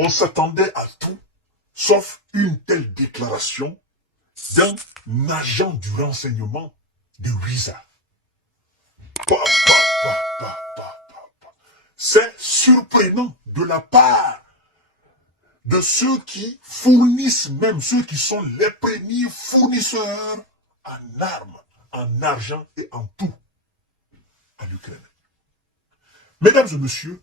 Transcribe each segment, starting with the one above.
On s'attendait à tout, sauf une telle déclaration d'un agent du renseignement de Wiza. C'est surprenant de la part de ceux qui fournissent, même ceux qui sont les premiers fournisseurs en armes, en argent et en tout à l'Ukraine. Mesdames et messieurs,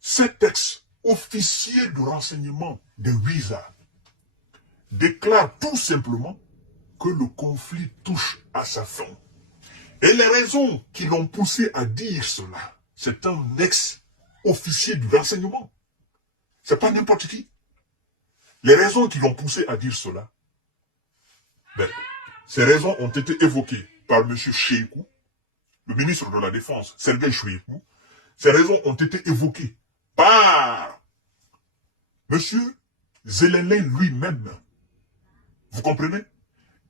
cet ex-officier de renseignement de Wiza déclare tout simplement que le conflit touche à sa fin. Et les raisons qui l'ont poussé à dire cela, c'est un ex-officier du renseignement. C'est pas n'importe qui. Les raisons qui l'ont poussé à dire cela, ces raisons ont été évoquées par M. Shoigu, le ministre de la Défense, Sergei Shoigu. Ces raisons ont été évoquées par M. Zelensky lui-même. Vous comprenez?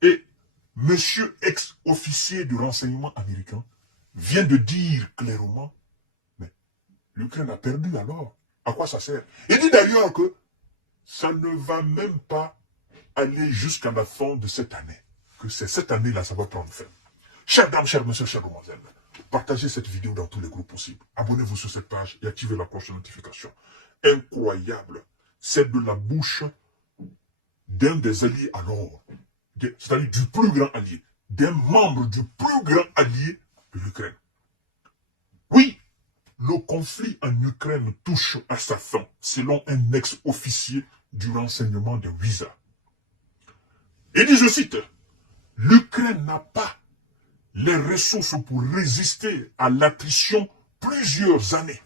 Et M. ex-officier du renseignement américain vient de dire clairement, mais l'Ukraine a perdu alors. À quoi ça sert? Il dit d'ailleurs que ça ne va même pas aller jusqu'à la fin de cette année. Que c'est cette année-là, ça va prendre fin. Chères dames, chers messieurs, chères demoiselles, partagez cette vidéo dans tous les groupes possibles. Abonnez-vous sur cette page et activez la cloche de notification. Incroyable. C'est de la bouche d'un des alliés alors, c'est-à-dire du plus grand allié, d'un membre du plus grand allié de l'Ukraine. Oui, le conflit en Ukraine touche à sa fin, selon un ex-officier du renseignement de Wiza. Il dit, je cite, « L'Ukraine n'a pas les ressources pour résister à l'attrition plusieurs années.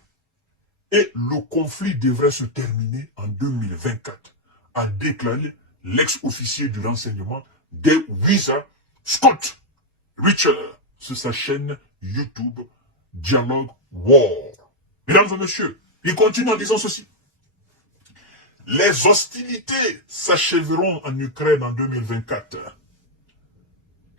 Et le conflit devrait se terminer en 2024, » a déclaré l'ex-officier du renseignement de Wiza, Scott Richter, sur sa chaîne YouTube Dialogue War. Mesdames et messieurs, il continue en disant ceci. Les hostilités s'achèveront en Ukraine en 2024.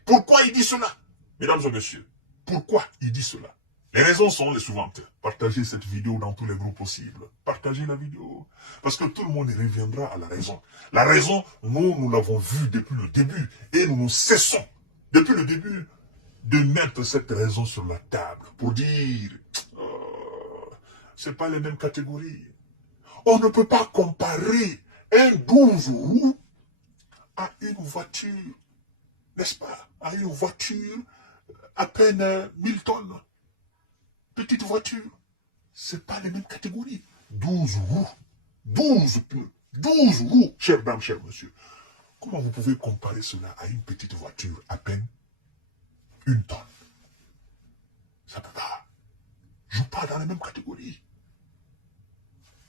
Pourquoi il dit cela? Mesdames et messieurs, pourquoi il dit cela? Les raisons sont les suivantes. Partagez cette vidéo dans tous les groupes possibles. Partagez la vidéo. Parce que tout le monde reviendra à la raison. La raison, nous l'avons vue depuis le début. Et nous cessons, depuis le début, de mettre cette raison sur la table. Pour dire, c'est pas les mêmes catégories. On ne peut pas comparer un 12 roues à une voiture, n'est-ce pas? À une voiture à peine 1000 tonnes. Petite voiture, c'est pas les mêmes catégories. 12 roues, 12 pneus, 12 roues, chères dames, chers messieurs. Comment vous pouvez comparer cela à une petite voiture à peine 1 tonne? Ça peut pas. Joue pas dans les mêmes catégories.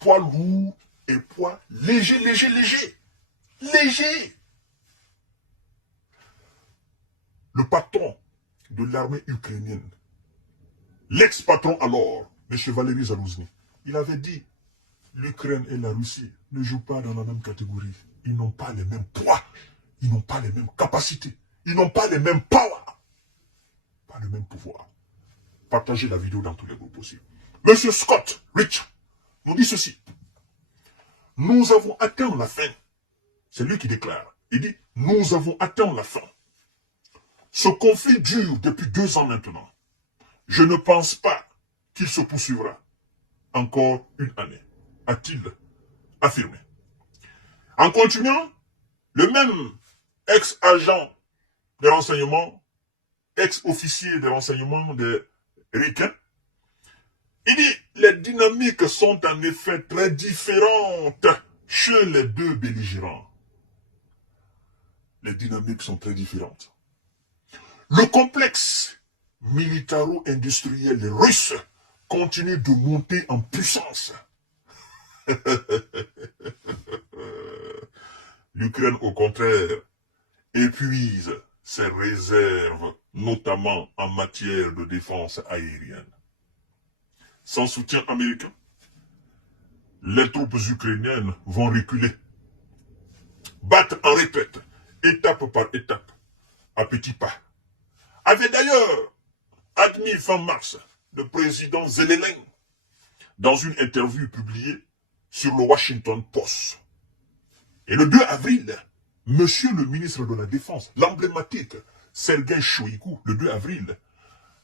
Poids lourd et poids léger, léger, léger. Léger. Le patron de l'armée ukrainienne, l'ex-patron alors, M. Valéry Zalouzny, il avait dit, l'Ukraine et la Russie ne jouent pas dans la même catégorie. Ils n'ont pas les mêmes poids. Ils n'ont pas les mêmes capacités. Ils n'ont pas les mêmes power. Pas le même pouvoir. Partagez la vidéo dans tous les groupes possibles. M. Scott Rich nous dit ceci. Nous avons atteint la fin. C'est lui qui déclare. Il dit, nous avons atteint la fin. Ce conflit dure depuis 2 ans maintenant. Je ne pense pas qu'il se poursuivra encore une année, a-t-il affirmé. En continuant, le même ex-agent de renseignement, ex-officier de renseignement de Riquin, il dit, les dynamiques sont en effet très différentes chez les deux belligérants. Les dynamiques sont très différentes. Le complexe militaro-industriel russe continue de monter en puissance. L'Ukraine, au contraire, épuise ses réserves, notamment en matière de défense aérienne. Sans soutien américain, les troupes ukrainiennes vont reculer, battre en retraite, étape par étape, à petits pas. Avait d'ailleurs admis fin mars le président Zelensky dans une interview publiée sur le Washington Post. Et le 2 avril, monsieur le ministre de la Défense, l'emblématique Sergueï Shoïgu, le 2 avril,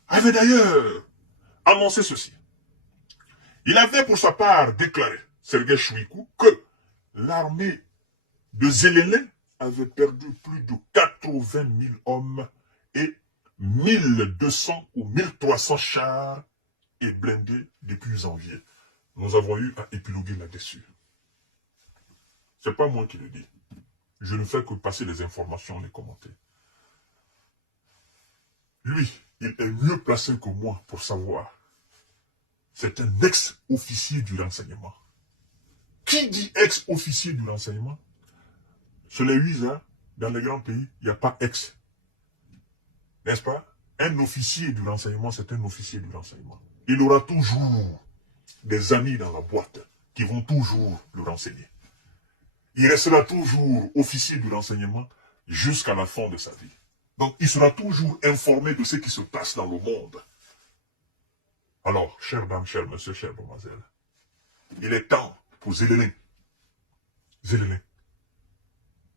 avait d'ailleurs annoncé ceci. Il avait pour sa part déclaré, Sergueï Shoïgu, que l'armée de Zelensky avait perdu plus de 80 000 hommes et 1200 ou 1300 chars et blindés depuis janvier. Nous avons eu à épiloguer là-dessus. Ce n'est pas moi qui le dis. Je ne fais que passer les informations, les commenter. Lui, il est mieux placé que moi pour savoir. C'est un ex-officier du renseignement. Qui dit ex-officier du renseignement? Sur les 8 ans, dans les grands pays, il n'y a pas ex. N'est-ce pas? Un officier du renseignement, c'est un officier du renseignement. Il aura toujours des amis dans la boîte qui vont toujours le renseigner. Il restera toujours officier du renseignement jusqu'à la fin de sa vie. Donc, il sera toujours informé de ce qui se passe dans le monde. Alors, chères dames, chers messieurs, chères demoiselles, il est temps pour Zelensky.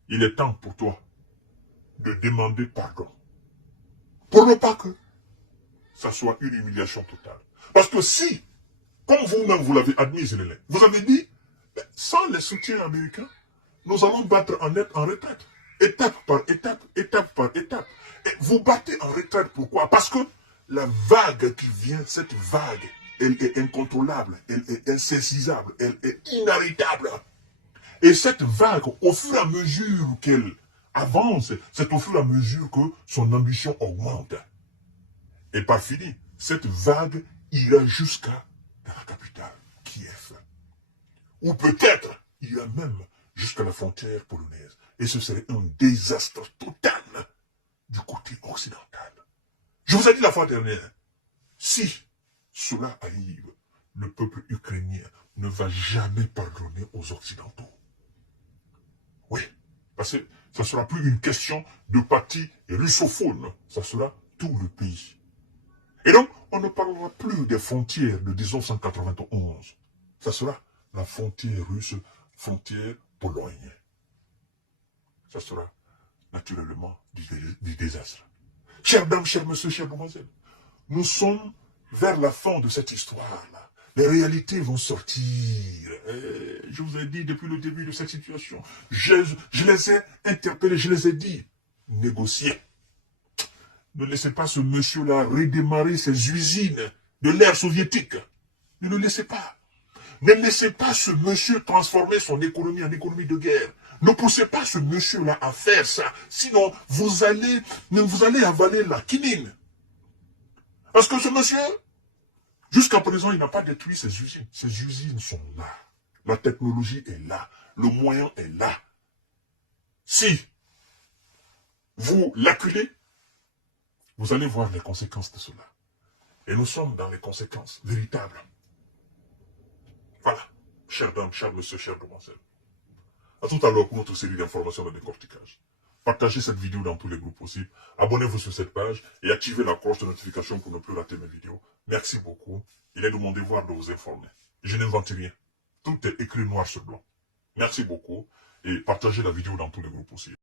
Il est temps pour toi de demander pardon. Pour ne pas que ça soit une humiliation totale. Parce que si, comme vous-même vous l'avez admis, Zelensky, vous avez dit, sans les soutiens américains, nous allons battre en retraite. Étape par étape, étape par étape. Et vous battez en retraite, pourquoi? Parce que la vague qui vient, cette vague, elle est incontrôlable, elle est insaisissable, elle est inarrêtable. Et cette vague, au fur et à mesure qu'elle avance, c'est au fur et à mesure que son ambition augmente. Et par fini, cette vague ira jusqu'à la capitale, Kiev. Ou peut-être, il ira même jusqu'à la frontière polonaise. Et ce serait un désastre total du côté occidental. Je vous ai dit la fois dernière, si cela arrive, le peuple ukrainien ne va jamais pardonner aux Occidentaux. Oui, parce que ça ne sera plus une question de parti russophone, ça sera tout le pays. Et donc, on ne parlera plus des frontières de 1991. Ça sera la frontière russe, frontière pologne. Ça sera naturellement du désastre. Chères dames, chers messieurs, chères demoiselles, nous sommes vers la fin de cette histoire-là. Les réalités vont sortir. Je vous ai dit depuis le début de cette situation, je les ai interpellés, je les ai dit, négociez. Ne laissez pas ce monsieur-là redémarrer ses usines de l'ère soviétique. Ne le laissez pas. Ne laissez pas ce monsieur transformer son économie en économie de guerre. Ne poussez pas ce monsieur-là à faire ça. Sinon, vous allez avaler la quinine. Parce que ce monsieur, jusqu'à présent, il n'a pas détruit ses usines. Ses usines sont là. La technologie est là. Le moyen est là. Si vous l'acculez, vous allez voir les conséquences de cela. Et nous sommes dans les conséquences véritables. Voilà, chers dames, chers messieurs, chers demoiselles. À tout à l'heure pour notre série d'informations de décortiquage. Partagez cette vidéo dans tous les groupes possibles. Abonnez-vous sur cette page et activez la cloche de notification pour ne plus rater mes vidéos. Merci beaucoup. Il est de mon devoir de vous informer. Je n'invente rien. Tout est écrit noir sur blanc. Merci beaucoup et partagez la vidéo dans tous les groupes possibles.